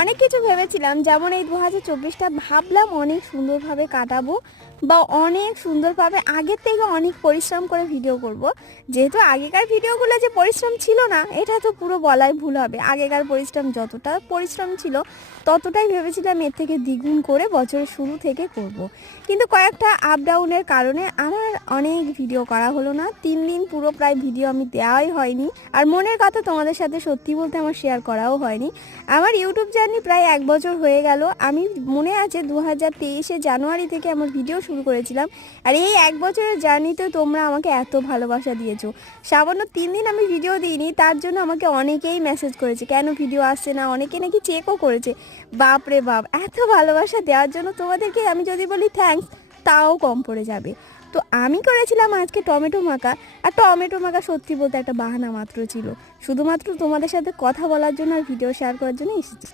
অনেক কিছু ভেবেছিলাম, যেমন এই 2024টা ভাবলাম অনেক সুন্দরভাবে কাটাবো বা অনেক সুন্দরভাবে আগের থেকে অনেক পরিশ্রম করে ভিডিও করব। যেহেতু আগেকার ভিডিওগুলো যে পরিশ্রম ছিল না এটা তো পুরো বলাই ভুল হবে। আগেকার পরিশ্রম যতটা পরিশ্রম ছিল ততটাই ভেবেছিলাম এর থেকে দ্বিগুণ করে বছরের শুরু থেকে করব। কিন্তু কয়েকটা আপ ডাউনের কারণে আমার অনেক ভিডিও করা হলো না। 3 দিন পুরো প্রায় ভিডিও আমি দেওয়াই হয়নি। আর মনের কথা তোমাদের সাথে সত্যি বলতে আমার শেয়ার করাও হয়নি। আমার ইউটিউব জার্নি প্রায় 1 বছর হয়ে গেল। আমি মনে আছে 2023 জানুয়ারি থেকে আমার ভিডিও শুরু করেছিলাম। আর এই 1 বছরের জার্নিতে তোমরা আমাকে এত ভালোবাসা দিয়েছো। সামান্য 3 দিন আমি ভিডিও দিইনি, তার জন্য আমাকে অনেকেই মেসেজ করেছে কেন ভিডিও আসছে না, অনেকে নাকি চেকও করেছে। বাপ রে বাপ, এত ভালোবাসা দেওয়ার জন্য তোমাদেরকে আমি যদি বলি থ্যাঙ্কস তাও কম পড়ে যাবে। তো আমি করেছিলাম আজকে টমেটো মাখা। আর টমেটো মাখা সত্যি বলতে একটা বাহানা মাত্র ছিল, শুধুমাত্র তোমাদের সাথে কথা বলার জন্য আর ভিডিও শেয়ার করার জন্য এসেছি।